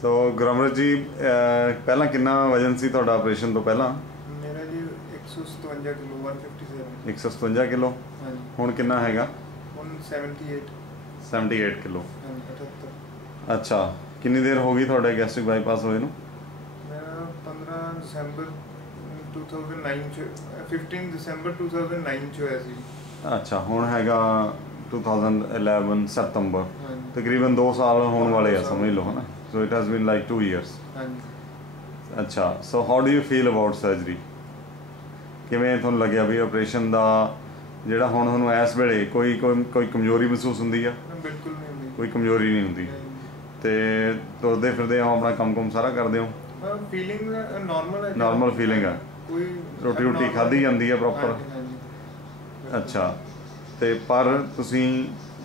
ਸੋ ਗੁਰਮਰ ਜੀ ਪਹਿਲਾਂ ਕਿੰਨਾ ਵਜਨ ਸੀ ਤੁਹਾਡਾ ਆਪਰੇਸ਼ਨ ਤੋਂ ਪਹਿਲਾਂ? ਮੇਰਾ ਜੀ 157 ਕਿਲੋ 157 157 ਕਿਲੋ। ਹਾਂਜੀ। ਹੁਣ ਕਿੰਨਾ ਹੈਗਾ? ਹੁਣ 78 78 ਕਿਲੋ। ਹਾਂਜੀ 78। ਅੱਛਾ, ਕਿੰਨੀ ਦੇਰ ਹੋ ਗਈ ਤੁਹਾਡੇ ਗੈਸਟ੍ਰਿਕ ਬਾਈਪਾਸ ਹੋਏ ਨੂੰ? ਮੇਰਾ 15 ਦਸੰਬਰ 2009 ਚ 15 ਦਸੰਬਰ 2009 ਚ ਹੋਇਆ ਸੀ। ਅੱਛਾ, ਹੁਣ ਹੈਗਾ 2011 ਸਤੰਬਰ। ਹਾਂਜੀ। ਤਕਰੀਬਨ 2 ਸਾਲ ਹੋਣ ਵਾਲੇ ਆ, ਸਮਝ ਲਓ, ਹੈ ਨਾ। So it has been like 2 years। ਹਾਂਜੀ। ਅੱਛਾ, so how do you feel about surgery? ਕਿਵੇਂ ਤੁਹਾਨੂੰ ਲੱਗਿਆ ਵੀ ਆਪਰੇਸ਼ਨ ਦਾ ਜਿਹੜਾ ਹੁਣ ਤੁਹਾਨੂੰ ਇਸ ਵੇਲੇ ਕੋਈ ਕਮਜ਼ੋਰੀ ਮਹਿਸੂਸ ਹੁੰਦੀ ਆ? ਬਿਲਕੁਲ ਨਹੀਂ ਹੁੰਦੀ, ਕੋਈ ਕਮਜ਼ੋਰੀ ਨਹੀਂ ਹੁੰਦੀ। ਤੇ ਤੁਰਦੇ ਫਿਰਦੇ ਹੋ, ਆਪਣਾ ਕੰਮ ਸਾਰਾ ਕਰਦੇ ਹੋ? ਫੀਲਿੰਗ ਨਾਰਮਲ ਹੈ। ਨਾਰਮਲ ਫੀਲਿੰਗ ਆ? ਕੋਈ ਰੋਟੀ ਖਾਧੀ ਜਾਂਦੀ ਆ ਪ੍ਰੋਪਰ? ਅੱਛਾ, ਤੇ ਪਰ ਤੁਸੀਂ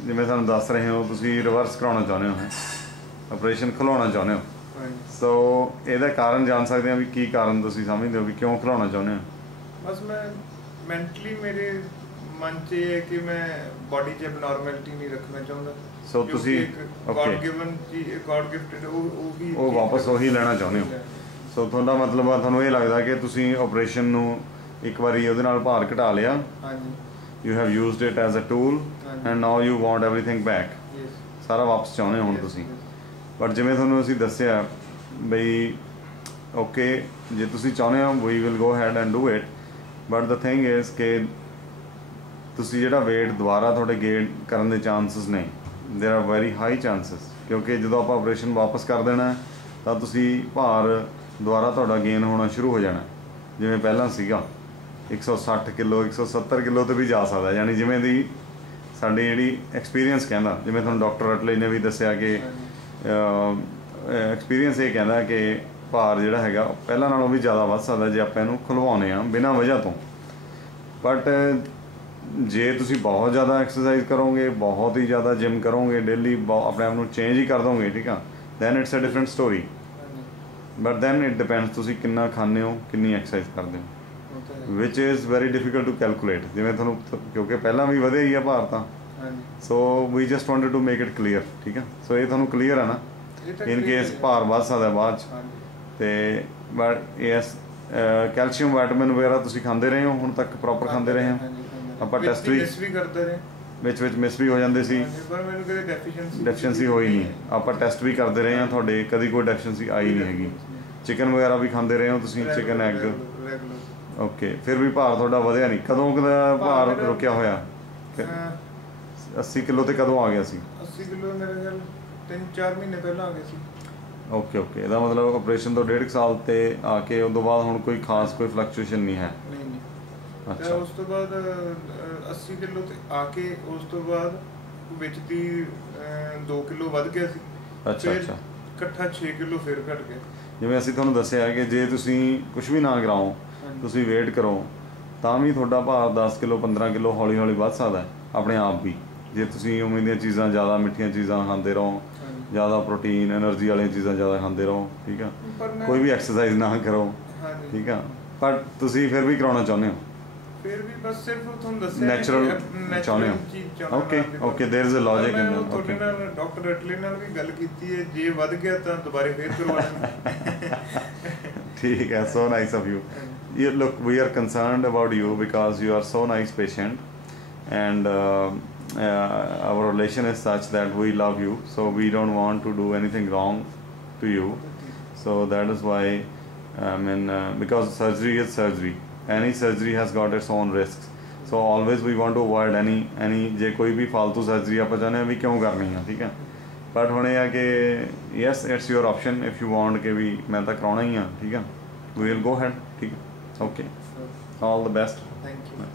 ਜਿਵੇਂ ਸਾਨੂੰ ਦੱਸ ਰਹੇ ਹੋ ਤੁਸੀਂ ਰਿਵਰਸ ਕਰਾਉਣਾ ਚਾਹੁੰਦੇ ਹੋ, ਆਪਰੇਸ਼ਨ ਖੁਲਾਉਣਾ ਚਾਹੁੰਦੇ ਹੋ। ਸੋ ਇਹਦਾ ਕਾਰਨ ਜਾਣ ਸਕਦੇ ਹਾਂ ਵੀ ਕੀ ਕਾਰਨ ਤੁਸੀਂ ਸਮਝਦੇ ਹੋ ਵੀ ਕਿਉਂ ਖੁਲਾਉਣਾ ਚਾਹੁੰਦੇ ਹੋ? ਬਸ ਮੈਂ ਮੈਂਟਲੀ ਮੇਰੇ ਮਨ 'ਚ ਇਹ ਹੈ ਕਿ ਮੈਂ ਬਾਡੀ 'ਚ ਅਬਨੋਰਮੈਲਿਟੀ ਨਹੀਂ ਰੱਖਣਾ ਚਾਹੁੰਦਾ। ਸੋ ਤੁਸੀਂ ਗॉड ਗਿਵਨ ਚੀਜ਼, ਗॉड ਗਿਫਟਡ ਉਹ ਵਾਪਸ ਉਹੀ ਲੈਣਾ ਚਾਹੁੰਦੇ ਹੋ। ਸੋ ਤੁਹਾਡਾ ਮਤਲਬ ਆ ਤੁਹਾਨੂੰ ਇਹ ਲੱਗਦਾ ਕਿ ਤੁਸੀਂ ਆਪਰੇਸ਼ਨ ਨੂੰ ਇੱਕ ਵਾਰੀ ਉਹਦੇ ਨਾਲ ਭਾਰ ਘਟਾ ਲਿਆ। ਹਾਂਜੀ। You have used it as a tool and now you want everything back। ਸਾਰਾ ਵਾਪਸ ਚਾਹੁੰਦੇ ਹੋ ਹੁਣ ਤੁਸੀਂ। ਬਟ ਜਿਵੇਂ ਤੁਹਾਨੂੰ ਅਸੀਂ ਦੱਸਿਆ ਬਈ ਓਕੇ, ਜੇ ਤੁਸੀਂ ਚਾਹੁੰਦੇ ਹੋ we will go ahead and do it, but the thing is ਕਿ ਤੁਸੀਂ ਜਿਹੜਾ weight ਦੁਬਾਰਾ ਤੁਹਾਡੇ ਗੇਨ ਕਰਨ ਦੇ ਚਾਂਸਸ ਨੇ, there are very high chances, ਕਿਉਂਕਿ ਜਦੋਂ ਆਪਾਂ ਆਪਰੇਸ਼ਨ ਵਾਪਸ ਕਰ ਦੇਣਾ ਤਾਂ ਤੁਸੀਂ ਭਾਰ ਦੁਬਾਰਾ ਤੁਹਾਡਾ ਗੇਨ ਹੋਣਾ ਸ਼ੁਰੂ ਹੋ ਜਾਣਾ। ਜਿਵੇਂ ਪਹਿਲਾਂ ਸੀਗਾ 160 ਕਿਲੋ 170 ਕਿਲੋ ਤੇ ਵੀ ਜਾ ਸਕਦਾ, ਯਾਨੀ ਜਿਵੇਂ ਦੀ ਸਾਡੀ ਜਿਹੜੀ ਐਕਸਪੀਰੀਅੰਸ ਕਹਿੰਦਾ, ਜਿਵੇਂ ਤੁਹਾਨੂੰ ਡਾਕਟਰ ਰਟਲੇ ਨੇ ਵੀ ਦੱਸਿਆ ਕਿ ਐਕਸਪੀਰੀਅੰਸ ਇਹ ਕਹਿੰਦਾ ਕਿ ਭਾਰ ਜਿਹੜਾ ਹੈਗਾ ਪਹਿਲਾਂ ਨਾਲੋਂ ਵੀ ਜ਼ਿਆਦਾ ਵੱਧ ਸਕਦਾ ਜੇ ਆਪਾਂ ਇਹਨੂੰ ਖੁਲਵਾਉਂਦੇ ਹਾਂ ਬਿਨਾਂ ਵਜ੍ਹਾ ਤੋਂ। ਬਟ ਜੇ ਤੁਸੀਂ ਬਹੁਤ ਜ਼ਿਆਦਾ ਐਕਸਰਸਾਈਜ਼ ਕਰੋਗੇ, ਬਹੁਤ ਹੀ ਜ਼ਿਆਦਾ ਜਿਮ ਕਰੋਗੇ, ਡੇਲੀ ਆਪਣੇ ਆਪ ਨੂੰ ਚੇਂਜ ਹੀ ਕਰ ਦੋਗੇ, ਠੀਕ ਆ, then it's a different story. But then it depends ਤੁਸੀਂ ਕਿੰਨਾ ਖਾਂਦੇ ਹੋ, ਕਿੰਨੀ ਐਕਸਰਸਾਈਜ਼ ਕਰਦੇ ਹੋ, which is very difficult to calculate. ਜਿਵੇਂ ਤੁਹਾਨੂੰ ਕਿਉਂਕਿ ਪਹਿਲਾਂ ਵੀ ਵਧਿਆ ਹੀ ਆ ਭਾਰ ਤਾਂ। So we just wanted to make it clear, ਠੀਕ ਆ। ਸੋ ਇਹ ਤੁਹਾਨੂੰ ਕਲੀਅਰ ਆ ਨਾ, ਇਨ ਕੇਸ ਭਾਰ ਵੱਧ ਸਕਦਾ ਬਾਅਦ 'ਚ। ਤੇ ਬਟ ਯੈਸ, ਕੈਲਸ਼ੀਅਮ ਵਿਟਾਮਿਨ ਵਗੈਰਾ ਤੁਸੀਂ ਖਾਂਦੇ ਰਹੇ ਹੋ ਹੁਣ ਤੱਕ? ਪ੍ਰੋਪਰ ਖਾਂਦੇ ਰਹੇ ਹੋ? ਆਪਾਂ ਟੈਸਟ ਵੀ ਕਰਦੇ ਰਹੇ, ਵਿੱਚ ਮਿਸ ਵੀ ਹੋ ਜਾਂਦੇ ਸੀ, ਪਰ ਮੈਨੂੰ ਕਦੇ ਡੈਫੀਸ਼ੀਐਂਸੀ ਹੋਈ ਨਹੀਂ। ਆਪਾਂ ਟੈਸਟ ਵੀ ਕਰਦੇ ਰਹੇ ਹਾਂ, ਤੁਹਾਡੇ ਕਦੀ ਕੋਈ ਡੈਫੀਸ਼ੀਐਂਸੀ ਆਈ ਨਹੀਂ ਹੈਗੀ। ਚਿਕਨ ਵਗੈਰਾ ਵੀ ਖਾਂਦੇ ਰਹੇ ਹੋ ਤੁਸੀਂ? Chicken, egg? ਓਕੇ, ਫਿਰ ਵੀ ਭਾਰ ਤੁਹਾਡਾ ਵਧਿਆ ਨਹੀਂ? ਕਦੋਂ ਕਦਾ ਭਾਰ ਰੁਕਿਆ ਹੋਇਆ? 80 ਕਿਲੋ ਤੇ ਕਦੋਂ ਆ ਗਿਆ ਸੀ? 80 ਕਿਲੋ ਮੇਰੇ ਖਿਆਲ 3-4 ਮਹੀਨੇ ਪਹਿਲਾਂ ਆ ਗਿਆ ਸੀ। ਓਕੇ ਓਕੇ, ਇਹਦਾ ਮਤਲਬ ਆਪਰੇਸ਼ਨ ਤੋਂ 1.5 ਸਾਲ ਤੇ ਆ ਕੇ ਉਸ ਤੋਂ ਬਾਅਦ ਹੁਣ ਕੋਈ ਖਾਸ ਕੋਈ ਫਲਕਚੁਏਸ਼ਨ ਨਹੀਂ ਹੈ? ਅੱਛਾ। ਉਸ ਤੋਂ ਬਾਅਦ 80 ਕਿਲੋ ਤੇ ਆ ਕੇ ਉਸ ਤੋਂ ਬਾਅਦ ਵਿੱਚ ਦੀ 2 ਕਿਲੋ ਵੱਧ ਗਿਆ ਸੀ। ਅੱਛਾ ਅੱਛਾ, ਇਕੱਠਾ 6 ਕਿਲੋ ਫਿਰ ਘਟ ਗਿਆ। ਜਿਵੇਂ ਅਸੀਂ ਤੁਹਾਨੂੰ ਦੱਸਿਆ ਕਿ ਜੇ ਤੁਸੀਂ ਕੁਝ ਵੀ ਨਾ ਕਰਾਓ, ਤੁਸੀਂ ਵੇਟ ਕਰੋ, ਤਾਂ ਵੀ ਤੁਹਾਡਾ ਭਾਰ 10 ਕਿਲੋ 15 ਕਿਲੋ ਹੌਲੀ ਹੌਲੀ ਵੱਧ ਸਕਦਾ ਆਪਣੇ ਆਪ ਵੀ, ਜੇ ਤੁਸੀਂ ਉਵੇਂ ਦੀਆਂ ਚੀਜ਼ਾਂ ਜ਼ਿਆਦਾ ਮਿੱਠੀਆਂ ਚੀਜ਼ਾਂ ਖਾਂਦੇ ਰਹੋ, ਜ਼ਿਆਦਾ ਪ੍ਰੋਟੀਨ ਐਨਰਜੀ ਵਾਲੀਆਂ ਚੀਜ਼ਾਂ ਜ਼ਿਆਦਾ ਖਾਂਦੇ ਰਹੋ, ਠੀਕ ਆ, ਕੋਈ ਵੀ ਐਕਸਰਸਾਈਜ਼ ਨਾ ਕਰੋ, ਠੀਕ ਆ। ਪਰ ਤੁਸੀਂ ਫਿਰ ਵੀ ਕਰਾਉਣਾ ਚਾਹੁੰਦੇ ਹੋ? ਫਿਰ ਵੀ ਬਸ ਸਿਰਫ ਤੁਹਾਨੂੰ ਦੱਸਿਆ ਨੈਚੁਰਲ ਚਾਹੁੰਦੇ ਹੋ। Okay okay, there is a logic in that. Okay, doctor ਰਟਲੇ ਨਾਲ ਵੀ ਗੱਲ ਕੀਤੀ ਹੈ, ਜੇ ਵੱਧ ਗਿਆ ਤਾਂ ਦੁਬਾਰੇ ਫੇਰ ਕਰਵਾਉਣਾ। ਠੀਕ ਹੈ, so nice of you. Look, we are concerned about you because you are so nice patient, and our relation is such that we love you, so we don't want to do anything wrong to you. So that is why because surgery is surgery, any surgery has got its own risks, so always we want to avoid any ਜੇ ਕੋਈ ਵੀ ਫालतू surgery ਆਪਾਂ ਚਾਹੁੰਦੇ ਹਾਂ ਵੀ ਕਿਉਂ ਕਰਨੀ ਆ, ਠੀਕ ਹੈ। ਬਟ ਹੁਣ ਇਹ ਆ ਕਿ yes, it's your option if you want ਕਿ ਵੀ ਮੈਂ ਤਾਂ ਕਰਾਉਣਾ ਹੀ ਆ, ਠੀਕ ਆ, ਵੀ ਵਿਲ ਗੋ ਹੈਡ, ਠੀਕ ਹੈ। Okay, all the best, thank you.